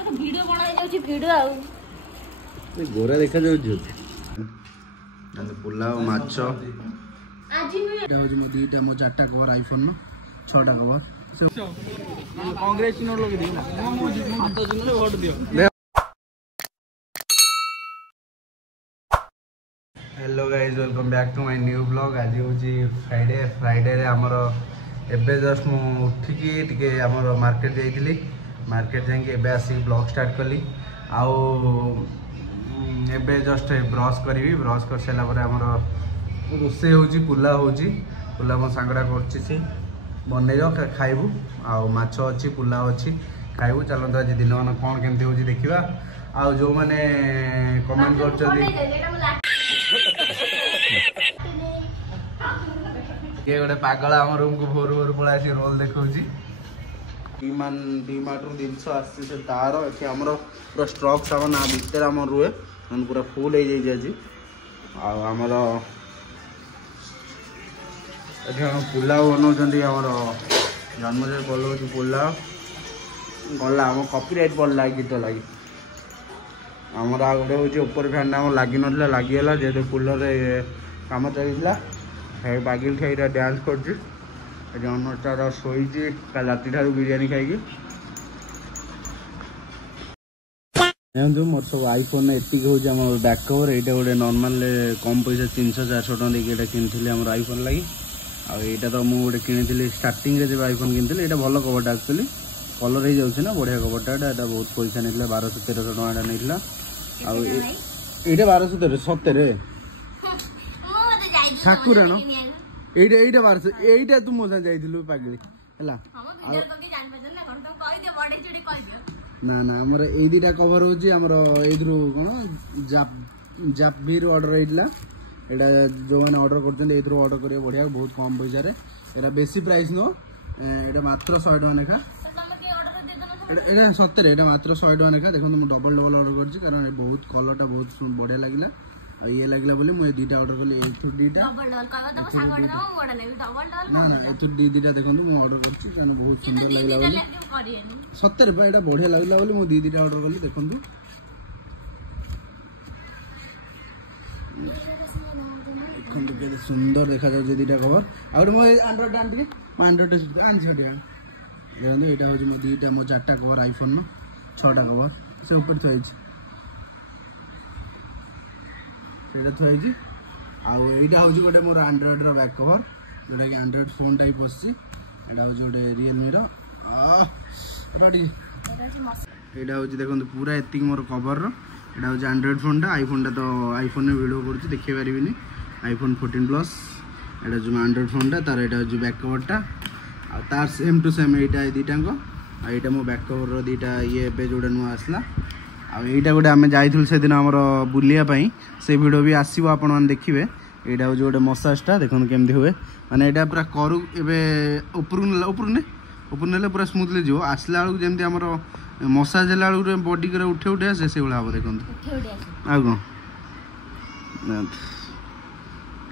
Video बना जाउची video आउ गोरा देखा जाउची पुलाव माछ आज मैं एटा हो मो दीटा मो चारटा कवर आईफोन नो 6टा कवर कांग्रेस चिन्ह लगे दिना मो हाथ चिन्ह ले वोट दियो। Hello guys welcome back to my new blog. आज होची फ्राइडे रे हमर एबे जस्ट मु उठिकी टिके हमर मार्केट जाइथिली। मार्केट जाके एबे आसी ब्लॉग स्टार्ट कली आउ एबे जस्ट ब्रश करी ब्रश कर सारा पर हमर रोसे होची पुला मो सांगड़ा करछि से बनेजो खाइबू आउ माछ अछि पुला अछि खाइबू। चलंत आज दिन मन कोन केमती होची देखिबा आउ जो माने कमेंट करछथि ये गोटे पागल आम रूम को भोर भोर पड़ा सी रोल देखौची डीमार्ट रु जिनस आसी से तार एठी हमरो पूरा स्टॉक सामान आ भीतर हमर रुए मन पूरा फुल हो जाई जी आ हमर एठी हम पुलाव बनाउछंती हमर जन्मदिन बोलौची पुलाव गला हम कॉपीराइट पड़ला गीत लागि हमर आ गोटे होची ऊपर फैन हम लागि नथला लागि गेला जे कूलर रे काम चलितला हे बागिल खाइरा डांस करछि जन्मचार सोईची का राति ठारू बिरयानी खाइकी जो मोर सब आईफोन एतिक हो बैक कवर यहाँ गोटे नॉर्मल कम पैसा 300-400 टका देके किनी आम आईफोन लगी आईटा तो मुझे किनी स्टार्टिंग जब आईफोन किनी यहाँ भल कवरटा एक्चुअली कलर हो जाऊँ ना बढ़िया कवरटा यहाँ बहुत पैसा नहीं 1200-1300 टका नहीं यहाँ 1200 सतरे ठाकुरा न एटा 1200 एटा तू मो साथ जाइथिलु पागली हला ना ना हमर ए दीटा कवर होची हमर एथरु कोन जापबीर ऑर्डर आइतला एटा जो माने ऑर्डर करथन एथरु ऑर्डर करियो बढ़िया बहुत कम पैसा रे एटा बेसी प्राइस नो एटा मात्र 100 टका नेखा एटा सत्तर एटा मात्र 100 टका नेखा देखो मु डबल ऑर्डर करछि कारण बहुत कलरटा बहुत बढ़िया लागिला ये लगला बोले मैं दीटा ऑर्डर करले एथु दीटा डबल डबल कहबा त सागड दम मोडा ले डबल डबल एथु दीटा देखंतु मैं ऑर्डर करछि कारण बहुत सुंदर लागला बोले 70 रुपया एटा बढ़िया लागला बोले मैं दीटा ऑर्डर करली देखंतु देखंतु के सुंदर देखा जाउ जे दीटा कवर और मैं एंड्रॉइड आन के एंड्रॉइड आन छाडी देखंतु एटा हो जे मैं दीटा मो चारटा कवर आईफोन नो 6टा कवर से ऊपर थइछ सेटा थोइजी आउ एटा होजी गोटे मोर एंड्रॉइड रो बैक कवर जोटा कि एंड्रॉइड फोन टाइप बससी एटा होजी गोटे Realme रो रेडी एटा होजी देखंतु पूरा एतिक मोर कवर रो एटा होजी एंड्रॉइड फोन टा आईफोन टा तो आईफोन ने वीडियो करछि देखि परिबिनी आईफोन 14 प्लस एटा जो एंड्रॉइड फोन टा तार एटा होजी बैक कवर टा आ तार सेम टू सेम एटा दीटांको आ एटा मो बैक कवर रो दीटा ये बे जोडे नु आसला आईटा गोटे आम जाइल से दिन आमर बुलिया से वीडियो भी आसो आपण मैंने देखिए यहाँ हूँ गोटे मसाजटा देखो केमती हुए माने यहाँ पूरा करू ऊपर ने पूरा स्मूथली जीव आसला बेलू जमी आम मसाज है बॉडी कर उठे उठे आसे से भाव देखो आ कौन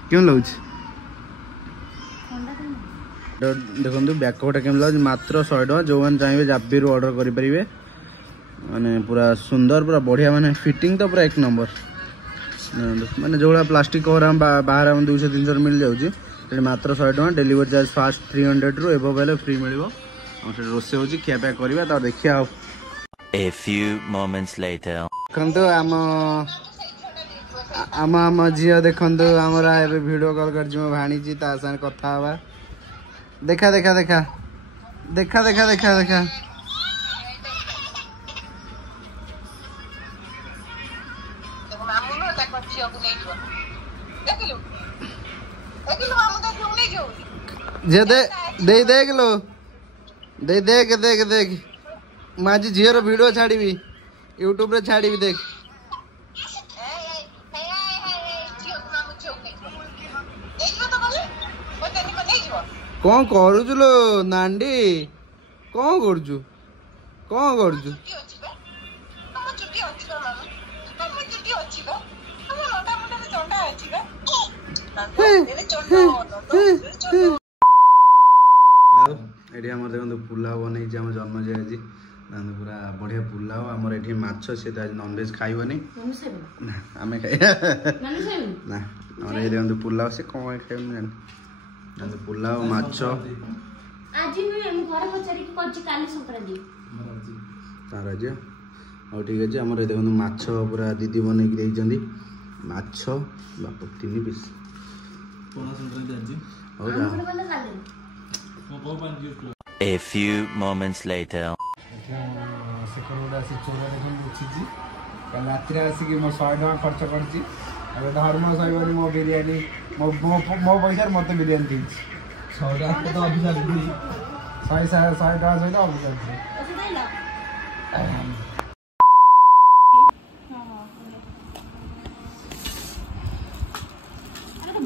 क्यों लगुच देखो बैक कवरटा केम लगे मात्र 100 टका जो मैंने चाहिए जापबीर ऑर्डर करेंगे माने पूरा सुंदर पूरा बढ़िया माने फिटिंग तो पूरा एक नंबर माने जो प्लास्टिक कवर हम बाहर हम 200-300 मिल जाऊँगी मात्र 100 टका डिलीवरी चार्ज फास्ट 300 रु एबो पहले फ्री मिलिबो हम से रोसे होची खिया पिया करबा त देखिया A few moments later देखंतु आम झियो देखंतु हमरा एबे वीडियो कॉल कर जिमो भाणी जी ता सन कथा हवा देखा देखा देखा देखा देखा देखा देखा जे देख लो देख माझी झीर वीडियो छाड़ी यूट्यूब रे छाड़ी देख कौन करूचु लो नांडी कौन करूचु ये देखो पुलाव बनई जन्म जय आज पूरा बढ़िया पुलाव आमर ये माछ से तो आज नॉनवेज खाइबनी ना आम खाई ना आम ये देखो पुलाव से कौन खाइब जानी पुलाव माछ आज मैं घर पचारि कि करछि काली संक्रांति तार आज और ठीक अच्छे आम देखो माछ पूरा दीदी बनई माछ बाप 3 piece A few moments later. रात मो 100 टका खर्च कर धर्म सही मो बिरियानी मो पैसा मत बिरियानी थी 100 टका तो अफिसर 100 टका सहित अफिसर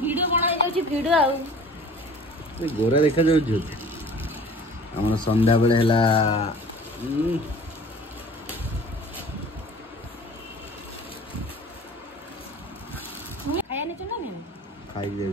वीडियो बनाई जाउछि वीडियो आउ गोरा देखा जाउछि हमर संध्या बेले हला खाया नै चना मैं खाई जाउ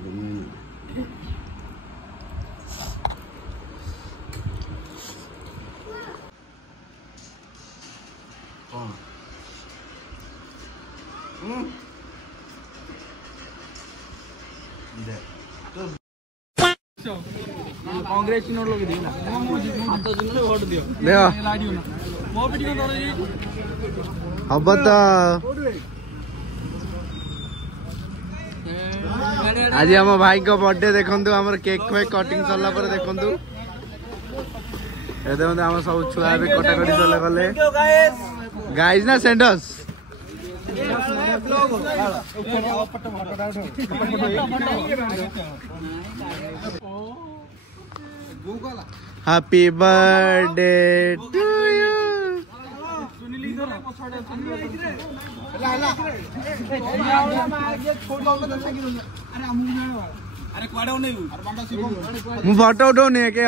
कांग्रेस नोट लोग दिना हाथ जिनले वोट दियो देखो लाडियो ना मो बेटी को नोट अब तो आज हम भाई को बर्थडे देखंतु हमर केक फेक कटिंग सरला पर देखंतु ए देखंतु हम सब छुआ भी कटाकटी चले गले गाइस ना सेंडस हैप्पी बर्थडे टू यू मु फोटो उठौनी के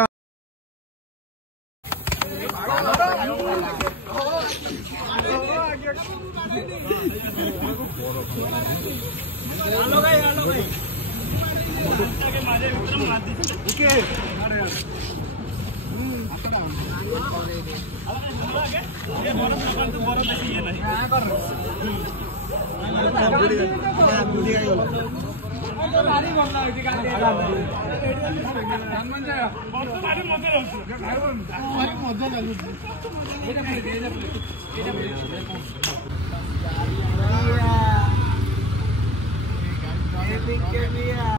मजा